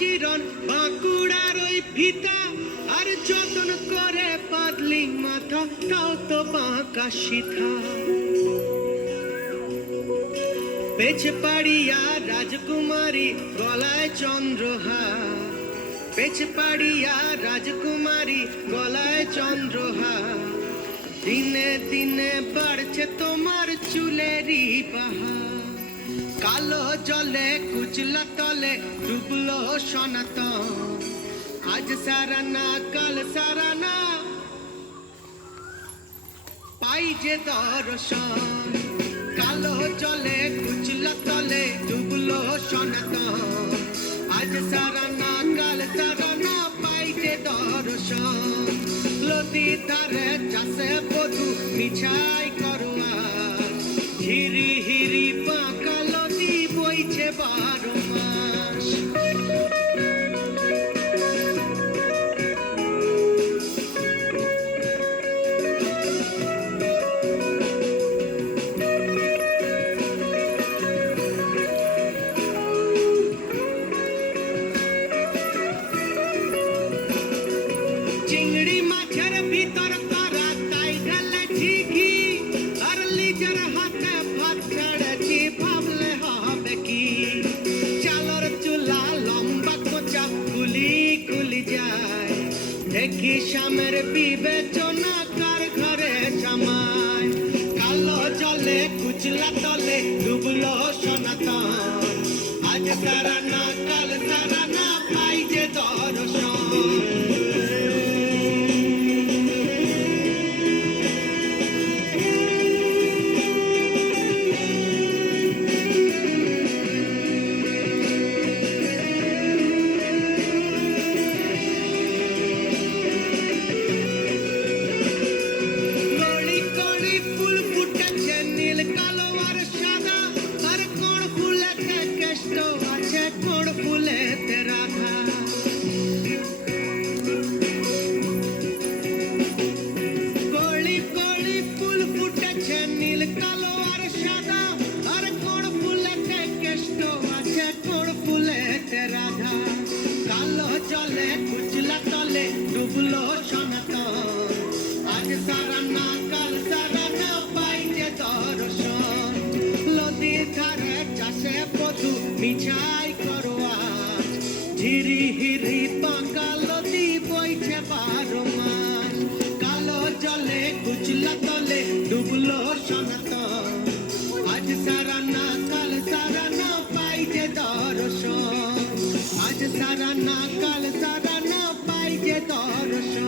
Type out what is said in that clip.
চিরন বাঁকুড়ার ওই ফিতা আর যতন করে পাতলি মাথা তাও তো বাঁকা সিথা পেছে পাড়িয়া রাজকুমারী গলায় চন্দ্রহার পেছে পাড়িয়া রাজকুমারী গলায় চন্দ্রহার দিনে দিনে বাড়ছে তোমার চুলেরই বাহার কালো জলে কুচলা তলে ডুবলো সনাতন আজ সারানা কাল সারানা পাই যে দর্শন কালো জলে কুচলা তলে ডুবলো সনাতন আজ সারানা কাল সারানা পাই যে দর্শন নদী ধারে চাষে বধু মিছাই করোয়া হিরি হিরি বাঁকা নদী বইছে 12 মাস চিংড়ি মাছের ভিতর তারা তাই ঢালেছি ঘি আর লিজার হাতে ভাত ছেড়েছি ভাবলে হবে কি চালর চুলা লম্বা কোচা কুলি কুলি যায় দেখি স্বামের বিবেচনা কার ঘরে জামাই কালো জলে কুচলা তলে ডুবলো সনাতন আজ সারানা কাল সারানা পাই যে দর্শন জলে কুচলা তলে ডুবলো সনাতন আজ সারানা কাল সারানা পাই যে দর্শন নদীর ধারে চাষে বধু মিছাই করোয়া ঝিরি হিরি বাঁকা নদী বইছে 12 মাস কালো জলে কুচলা তলে ডুবলো সনাতন আজ সারানা কাল সারানা পাই যে দর্শন আজ সারানা কাল সারানা পাই যে দর্শন